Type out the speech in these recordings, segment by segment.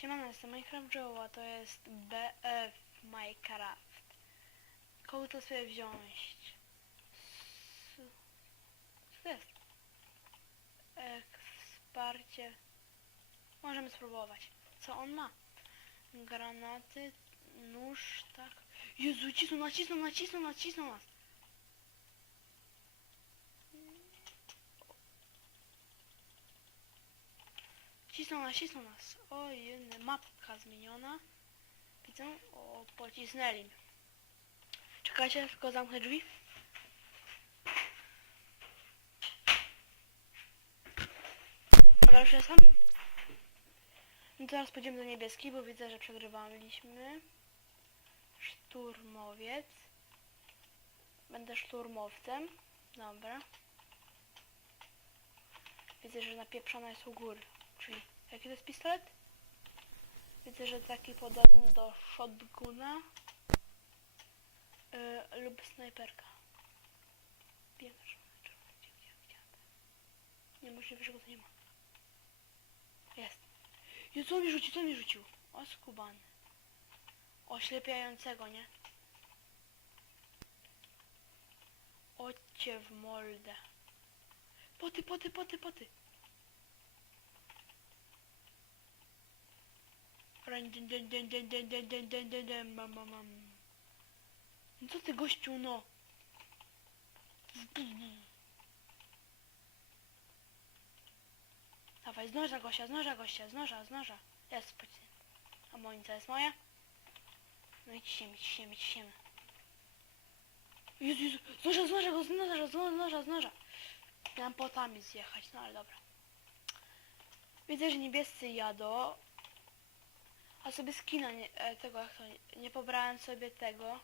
Siemano, jestem Minecraft Joe, a to jest BF Minecraft. Kogo to sobie wziąć? Co to jest? Wsparcie. Możemy spróbować. Co on ma? Granaty, nóż, tak. Jezu, nacisnął nas. Cisnął nas. Oj, mapka zmieniona. Widzę? O, pocisnęli mnie. Czekajcie, tylko zamknę drzwi. Dobra, już jestem. No teraz pójdziemy do niebieskiej, bo widzę, że przegrywaliśmy. Szturmowiec. Będę szturmowcem. Dobra. Widzę, że napieprzona jest u góry. Czyli jaki to jest pistolet? Widzę, że taki podobny do shotguna lub snajperka. Pierwszy. Niemożliwe, że go tu nie ma. Jest. I co mi rzucił? O, skubany. Oślepiającego, nie? Ocie w moldę. Poty. No co ty, gościu, no? Dawaj, z noża gościa, z noża. Jest, pocisnę. Amunicja jest moja. No i ciśniemy. Jezu, z noża. Miałem potami zjechać, no ale dobra. Widzę, że niebiescy jadą. A sobie skina tego, jak to, nie pobrałem sobie tego.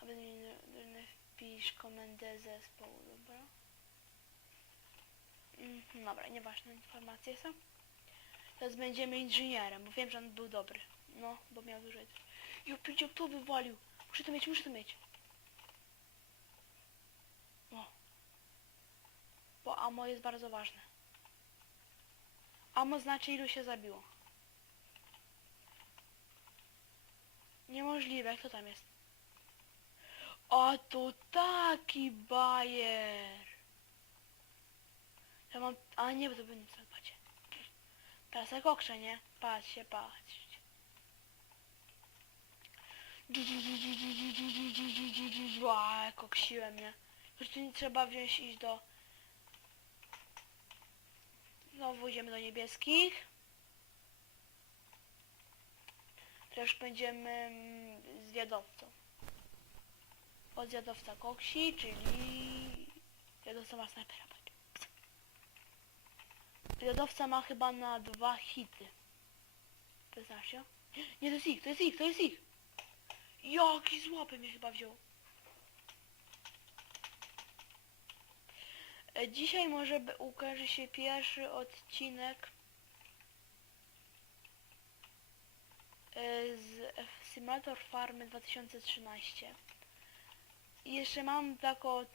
Aby nie wpisz komendę zespołu, dobra? Dobra, nieważne informacje są. Teraz będziemy inżynierem, bo wiem, że on był dobry. No, bo miał dużo. Jo, pierdziel, kto wywalił? Muszę to mieć. O. Bo ammo jest bardzo ważne. Ammo znaczy, ilu się zabiło. Niemożliwe, kto tam jest? O, to taki bajer. Ja mam... A nie, bo to będzie co, patrzcie. Teraz jak okrze, nie? Patrzcie. Koksiłem, nie? Już tu nie trzeba iść do... Znowu idziemy do niebieskich. Teraz będziemy zwiadowcą. Od zwiadowca koksi, czyli... Zwiadowca ma snajpera. Zwiadowca ma chyba na 2 hity. Wyznasz się? Nie, to jest ich. Jaki złapy mnie chyba wziął. Dzisiaj może ukaże się pierwszy odcinek z Simulator Farmy 2013. I jeszcze mam taką,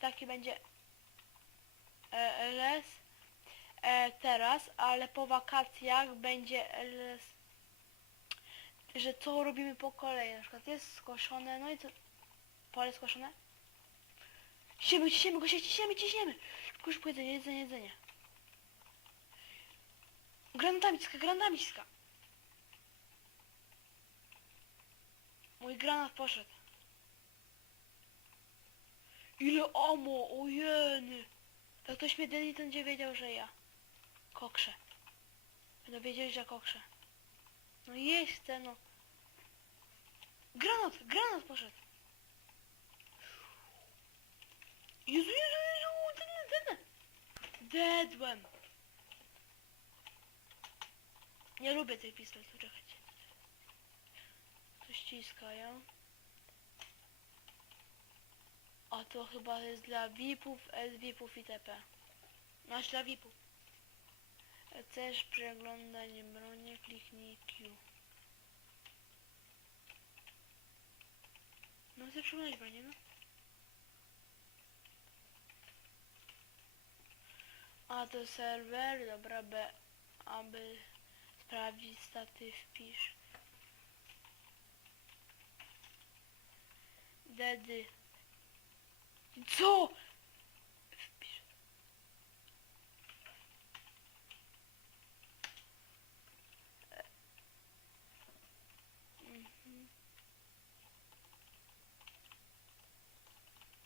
taki będzie LS teraz, ale po wakacjach będzie LS, że co robimy po kolei. Na przykład jest skoszone, no i co? Pole skoszone? Ciśniemy, Tylko szybko jedzenie. Granatami ciska. Mój granat poszedł. Ile ammo, ojeny. Tak ktoś mnie nie będzie wiedział, że ja kokrzę. Będą wiedzieli, że kokrzę. No jeszcze, no. Granat poszedł. Jezu, dedłem. Nie lubię tych pistoletów, czekajcie. To ściskają. A to chyba jest dla VIP-ów, S-VIP-ów itp. Masz dla VIP-ów. Chcesz przeglądać bronię, kliknij Q. No chcę przeglądać bronię, no. A to serwer, dobra, aby sprawdzić staty wpisz. Dedy. Co? Wpisz.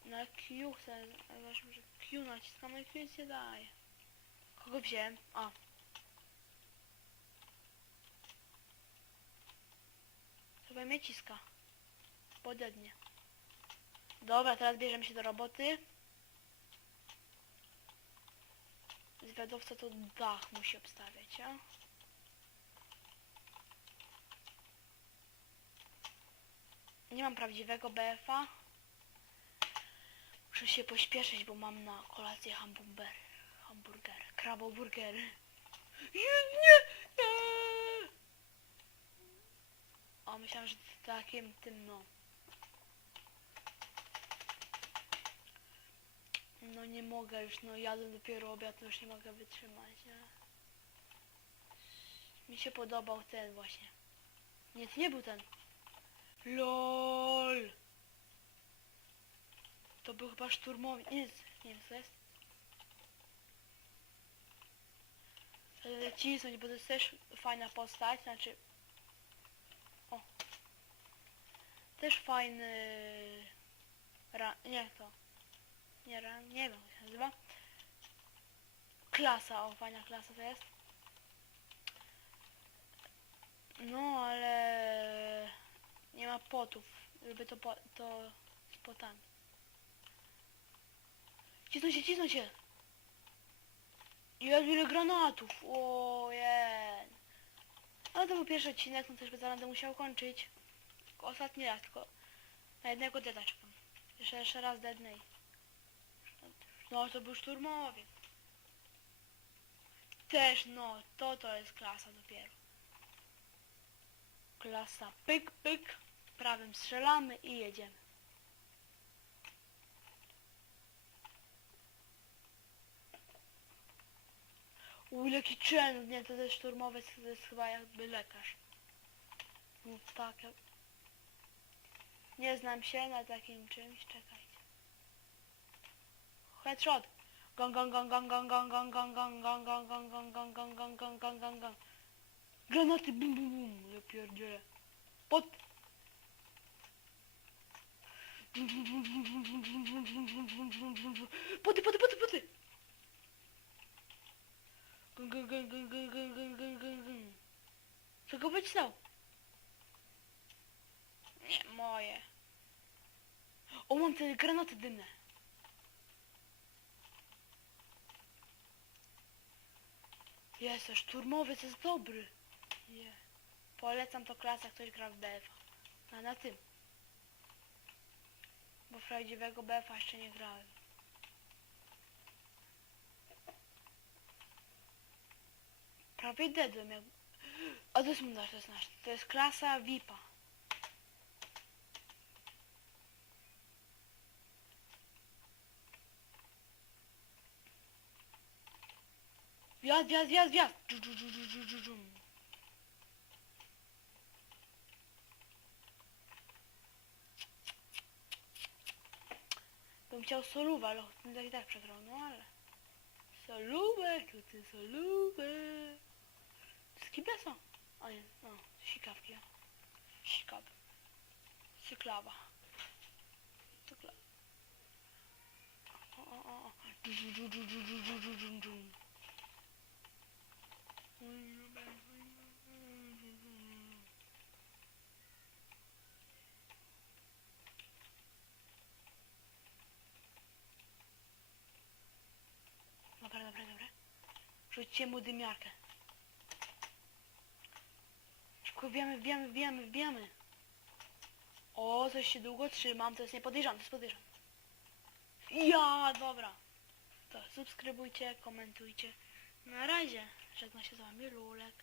Na Q chcę, zobaczmy, że Q naciskam, i Q nic nie daje. Kogo wziąłem? A. Chyba mnie ciska. Podednie. Dobra, teraz bierzemy się do roboty. Zwiadowca to dach musi obstawiać, a? Nie mam prawdziwego BF-a. Muszę się pośpieszyć, bo mam na kolację hamburger, kraboburger. Nie! O, myślałem, że takim tym, no. No nie mogę już, no jadę dopiero obiad, to już nie mogę wytrzymać, nie? Mi się podobał ten właśnie. Nie, to nie był ten. LOL! To był chyba szturmowy. Nie wiem co jest. Cisnąć, bo to jest też fajna postać, znaczy... O! Też fajny... Nie to. Nie wiem jak się nazywa. Klasa, o fajna klasa to jest. No ale... Nie ma potów, żeby to z potami. Cisną się! Jezu, ile granatów! Ojej! Ale to był pierwszy odcinek, no też będę musiał kończyć. Tylko ostatni raz, tylko na jednego deda czekam. Jeszcze raz deadnej. No to był szturmowiec. Też no, to jest klasa dopiero. Klasa pyk pyk. Prawym strzelamy i jedziemy. Jaki czyn, nie, to jest szturmowiec, to jest chyba jakby lekarz. No tak, nie znam się na takim czymś, czekajcie. Headshot! Gong gong gong gong gong gong gong gong gong gong gong gong gong gong gong gong gong gong gong. Granaty bum bum bum, ja pierdzielę. Pod! Poty! Gong gong gong gong gong gong gong gong gong gong. Co go wycisnął? Nie, moje. O, mam te granaty dymne. Jest, to szturmowiec jest dobry. Yeah. Polecam to klasę, jak ktoś gra w BF-a. A na tym. Bo w prawdziwego BF-a jeszcze nie grałem. Prawie dedłem jak... A to jest mundarz, to jest nasz. To jest klasa VIP-a. Wjazd! Bym chciał solówę, ale bym i tak przegrał, no ale... Solówek, to ty solówek. To jest kibesa. A nie, no, sikawki. Sikab. Cyklawa. Cyklawa. O. Dobra. Rzućcie mu dymiarkę. Szybko wbijamy. O, coś się długo trzymam, to jest niepodejrzane, to jest podejrzane. Ja, dobra. To subskrybujcie, komentujcie. Na razie. Żegna się z wami Lulek.